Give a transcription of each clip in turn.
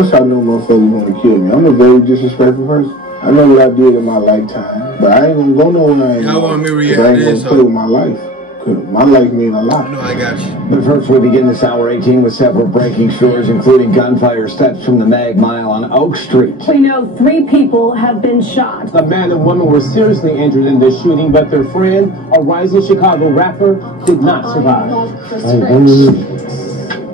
course I know motherfuckers want to kill me. I'm a very disrespectful person. I know what I did in my lifetime, but I ain't gonna go nowhere. Y'all want me to react I ain't to this? gonna play with my life. My life means a lot. No, I got you. But first, we begin this hour 18 with several breaking stories, including gunfire steps from the Mag Mile on Oak Street. We know 3 people have been shot. A man and woman were seriously injured in this shooting, but their friend, a rising Chicago rapper, did not survive.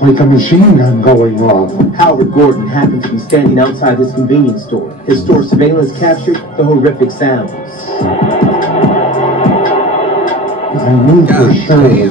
Like a machine gun going off. Howard Gordon happened to be standing outside his convenience store. His store surveillance captured the horrific sounds. I knew for sure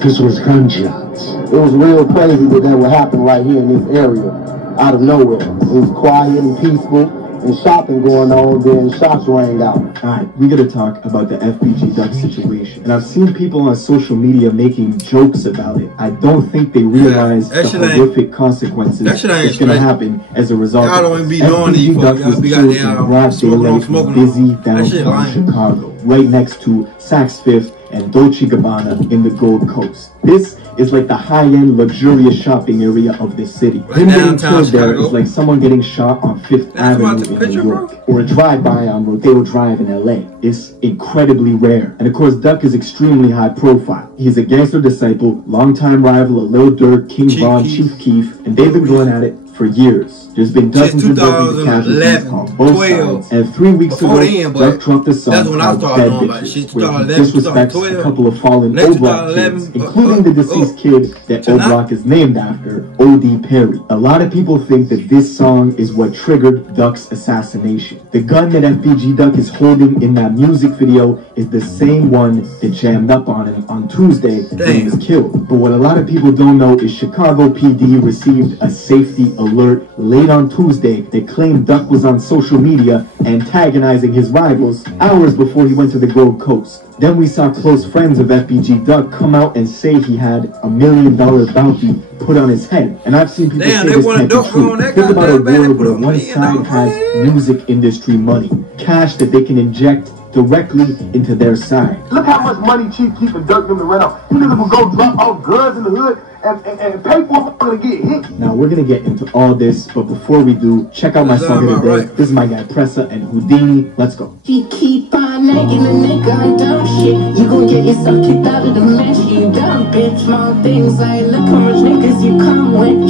this was gunshots. It was real crazy that would happen right here in this area, out of nowhere. It was quiet and peaceful, and shopping going on, then shots rang out. Alright, we gotta talk about the FBG duck situation. And I've seen people on social media making jokes about it. I don't think they realize the horrific consequences that's gonna happen as a result. Y'all don't be doing these folks. Y'all be goddamn smoking busy downtown Chicago, right next to Saks Fifth and Dolce & Gabbana in the Gold Coast. This is like the high-end, luxurious shopping area of this city. Him getting killed there is like someone getting shot on Fifth Avenue in New York, or a drive-by on Roadto Drive in LA. It's incredibly rare. And of course, Duck is extremely high profile. He's a gangster disciple, longtime rival of Lil Durk, King Von, Chief Keef, and they've been going at it for years. There's been dozens and dozens of casualties on both sides. And 3 weeks ago, Duck dropped a song called Dead Bitches, where he disrespects a couple of fallen O-Block kids, including the deceased kid that O-Block is named after, O.D. Perry. A lot of people think that this song is what triggered Duck's assassination. The gun that FBG Duck is holding in that music video is the same one that jammed up on him on Tuesday when he was killed. But what a lot of people don't know is Chicago PD received a safety alert late on Tuesday that claimed Duck was on social media antagonizing his rivals hours before he went to the Gold Coast. Then we saw close friends of FBG Duck come out and say he had $1 million bounty put on his head. And I've seen people say this can't be true. Think about a world where one side has music industry money, cash that they can inject directly into their side. Look how much money Chief Keef and Duck them to run off. You niggas will go drop off guns in the hood and pay for it to get hit. Now we're gonna get into all this, but before we do, check out my song of the day. This is my guy Pressa and Houdini. Let's go. You keep on nagging a nigga on dumb shit. You gon' get yourself kicked out of the match. You dumb bitch. Small things like look how much niggas you come with.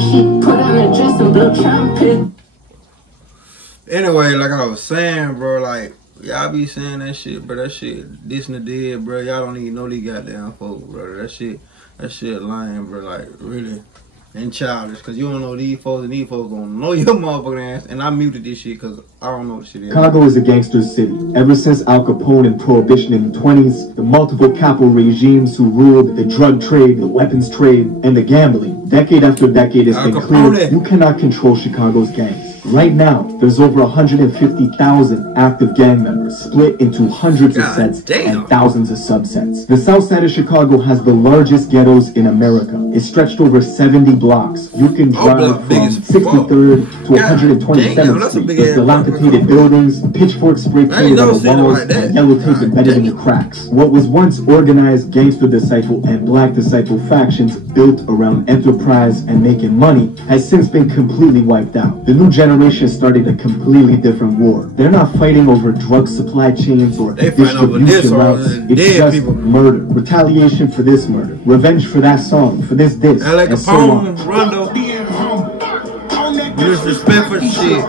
She put on a dress and blow trumpet. Anyway, like I was saying, bro, like y'all be saying that shit, bro. That shit, this and the dead, bro. Y'all don't even know these goddamn folks, bro. That shit lying, bro. Like really, and childish. Cause you don't know these folks, and these folks gonna know your motherfucking ass. And I muted this shit cause I don't know what shit is. Chicago is a gangster city. Ever since Al Capone and Prohibition in the 20s, the multiple capo regimes who ruled the drug trade, the weapons trade, and the gambling, decade after decade, it's been clear you cannot control Chicago's gangs. Right now, there's over 150,000 active gang members, split into hundreds of sets and thousands of subsets. The south side of Chicago has the largest ghettos in America. It's stretched over 70 blocks. You can drive from 63rd to 127th Street. There's dilapidated buildings, pitchforks spray painted on the walls, and yellow tape embedded in the cracks. What was once organized gangster disciple and black disciple factions built around enterprise and making money has since been completely wiped out. The new generation started a completely different war. They're not fighting over drug supply chains or distribution routes. It's just murder. Retaliation for this murder. Revenge for that song. For this diss. Like and so on. Rondo. Disrespect for shit.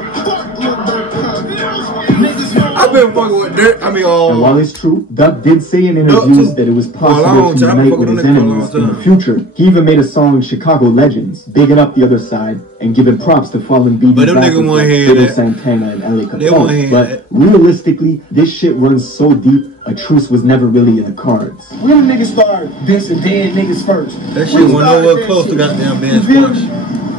I've been fucking with dirt. I mean, and while it's true, Duck did say in interviews that it was possible to unite with his enemies in the future. He even made a song, Chicago Legends, bigging up the other side and giving props to fallen BD rappers like Little Santana and L.A. Capone. But realistically, this shit runs so deep, a truce was never really in the cards. When the niggas start dissing dead niggas first. That shit went nowhere close to goddamn being squashed.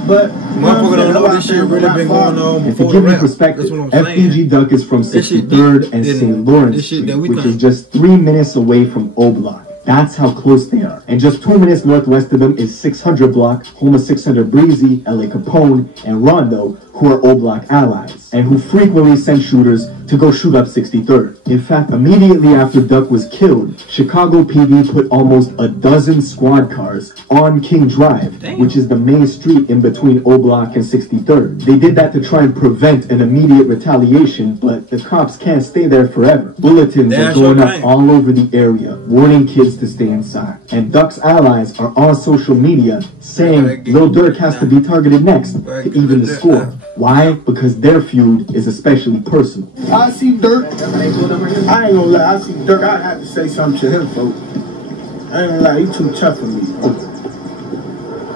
But motherfucker don't know this shit really been going on before. And to give you perspective, FBG Duck is from 63rd and St. Lawrence Street, which is just 3 minutes away from O-Block. That's how close they are. And just 2 minutes northwest of them is 600 Block, home of 600 Breezy, L.A. Capone, and Rondo, who are O-Block allies. and who frequently sent shooters to go shoot up 63rd. In fact, immediately after Duck was killed, Chicago PD put almost a dozen squad cars on King Drive, which is the main street in between O Block and 63rd. They did that to try and prevent an immediate retaliation, but the cops can't stay there forever. Bulletins are going up all over the area, warning kids to stay inside. And Duck's allies are on social media saying Lil Durk has to be targeted next to even the score. Why? Because their feud is especially personal. I see Durk. I ain't gonna lie. I see Durk. I have to say something to him, folks. I ain't gonna lie. He too tough for me.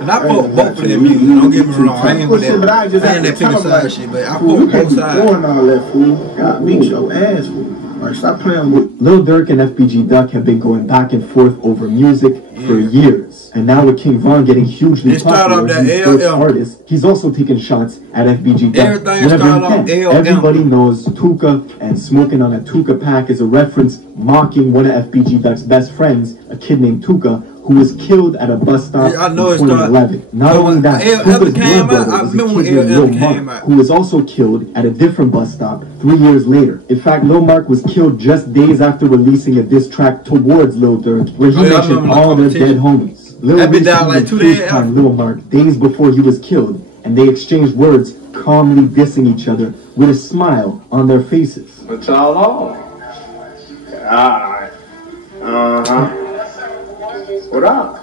And I fought both of them music. Don't get me wrong. I ain't with that. I ain't that pick a side shit, but I fought both sides. Doing all that, fool. God beat your ass, fool. Alright, stop playing with. Lil Durk and FBG Duck have been going back and forth over music for years. And now with King Von getting hugely popular as an artist, he's also taking shots at FBG Duck whenever he can. Everybody knows Tuka, and smoking on a Tuka pack is a reference mocking one of FBG Duck's best friends, a kid named Tuka, who was killed at a bus stop in 2011. Not only that, Tuka's blood brother was a kid named Lil Mark, who was also killed at a different bus stop 3 years later. In fact, Lil Mark was killed just days after releasing a diss track towards Lil Durk, where he mentioned all their dead homies. Lil recently FaceTimed Lil Mark days before he was killed, and they exchanged words, calmly dissing each other with a smile on their faces. What's all on? What up?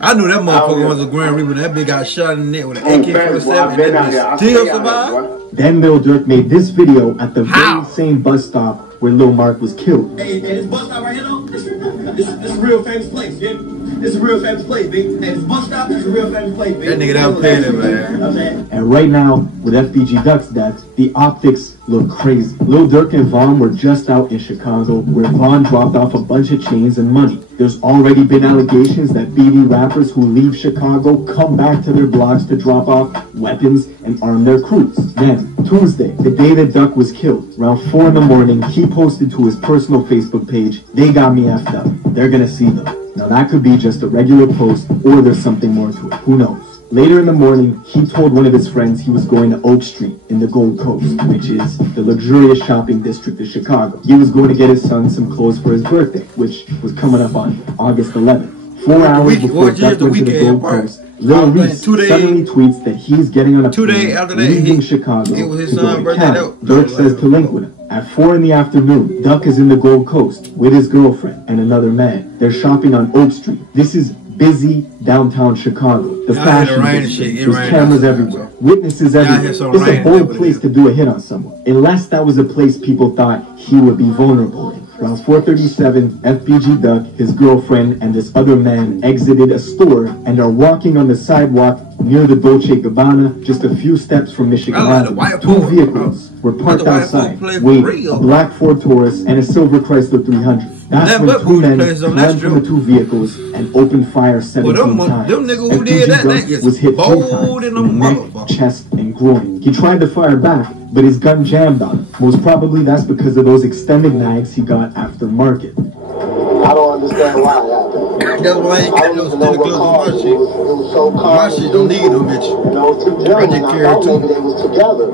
I knew that motherfucker was a Grand Reaper. That bitch got shot in the neck with an AK-47 and that still survived. Then Lil Durk made this video at the very same bus stop where Lil Mark was killed. Hey, this bus stop right here though, this is a real famous place, yeah? This is a real famous place, big. And this bus stop is a real famous place, big. That nigga that was paying it, man. And right now, with FBG Duck's death, the optics look crazy. Lil Durk and Von were just out in Chicago, where Von dropped off a bunch of chains and money. There's already been allegations that BD rappers who leave Chicago come back to their blocks to drop off weapons and arm their crews. Then, Tuesday, the day that Duck was killed, around 4 in the morning, he posted to his personal Facebook page, "They got me effed up. They're gonna see them." Now that could be just a regular post, or there's something more to it. Who knows? Later in the morning, he told one of his friends he was going to Oak Street in the Gold Coast, which is the luxurious shopping district of Chicago. He was going to get his son some clothes for his birthday, which was coming up on August 11th. 4 hours before Duck went to the Gold Coast, Lil Reese suddenly tweets that he's getting on a plane leaving Chicago to go to Cali. Durk says to link with him. At 4 in the afternoon, Duck is in the Gold Coast with his girlfriend and another man. They're shopping on Oak Street. This is busy downtown Chicago. The fashion district. There's cameras everywhere. Witnesses everywhere. It's a bold place to do a hit on someone. Unless that was a place people thought he would be vulnerable in. Around 4:37, FBG Duck, his girlfriend, and this other man exited a store and are walking on the sidewalk near the Dolce Gabbana, just a few steps from Michigan Avenue. 2 vehicles were parked outside, waiting, a black Ford Taurus and a silver Chrysler 300. That's when 2 men ran from the 2 vehicles and opened fire 17 times. FBG Duck was hit 3 times in the neck, chest, and groin. He tried to fire back, but his gun jammed on him. Most probably that's because of those extended mags he got aftermarket. I don't understand why it happened. That's why I ain't got no still clothes on my shit. It was so calm. My shit don't need no bitch. You know, 2 gentlemen, I thought maybe they was together.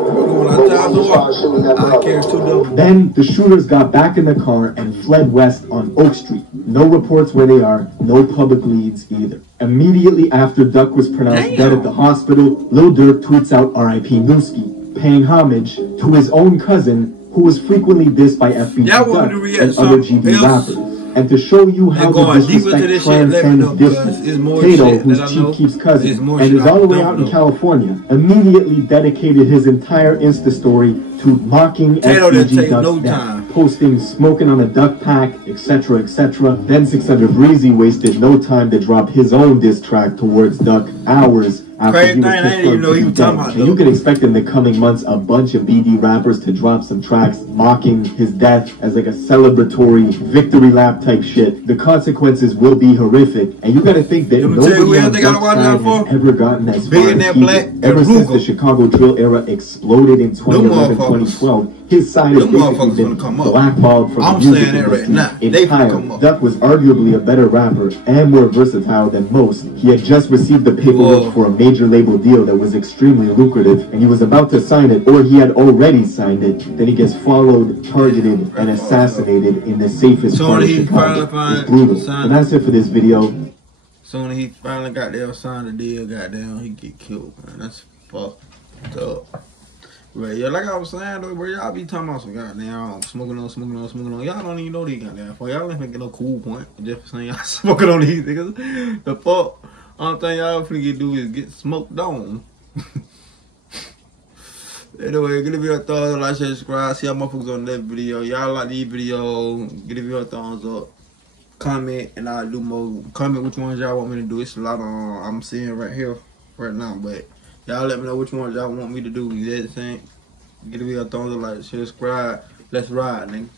Then the shooters got back in the car and fled west on Oak Street. No reports where they are, no public leads either. Immediately after Duck was pronounced dead at the hospital, Lil Durk tweets out R.I.P. Newski, paying homage to his own cousin, who was frequently dissed by FBG Duck and other GB rappers. And to show you how the disrespect transcends difference, Tato, whose chief keeps cousin, and is all the way out in California, immediately dedicated his entire Insta story to mocking FBG Duck's death, posting "smoking on a duck pack," etc., etc. Then 600 Breezy wasted no time to drop his own diss track towards Duck hours after he was confirmed to be dead. And you can expect in the coming months a bunch of BD rappers to drop some tracks mocking his death as like a celebratory victory lap type shit. The consequences will be horrific, and you gotta think that nobody on Duck's side has ever gotten as far as he did. Ever since the Chicago drill era exploded in 2011-2012, His side is basically been blackballed from the music industry entirely. Duck was arguably a better rapper and more versatile than most. He had just received the paperwork for a major label deal that was extremely lucrative, and he was about to sign it, or he had already signed it. Then he gets followed, targeted, and assassinated in the safest part of Chicago. It's brutal. And that's it for this video. Soon as he finally got there, signed the deal, goddamn, he get killed, man. That's fucked up. But yeah, like I was saying though, bro, y'all be talking about some goddamn smoking on. Y'all don't even know these goddamn fuck. Y'all ain't finna get no cool point just for saying y'all smoking on these niggas. The fuck, only thing y'all finna get do is get smoked on. Anyway, give the video a thumbs up, like, share, subscribe. See how motherfuckers on that video. Y'all like these videos, give the video a thumbs up. Comment and I'll do more. Comment which ones y'all want me to do. It's a lot on I'm seeing right here right now, but y'all let me know which ones y'all want me to do. You know what I'm saying? Give me a thumbs up, like, share, subscribe. Let's ride, nigga.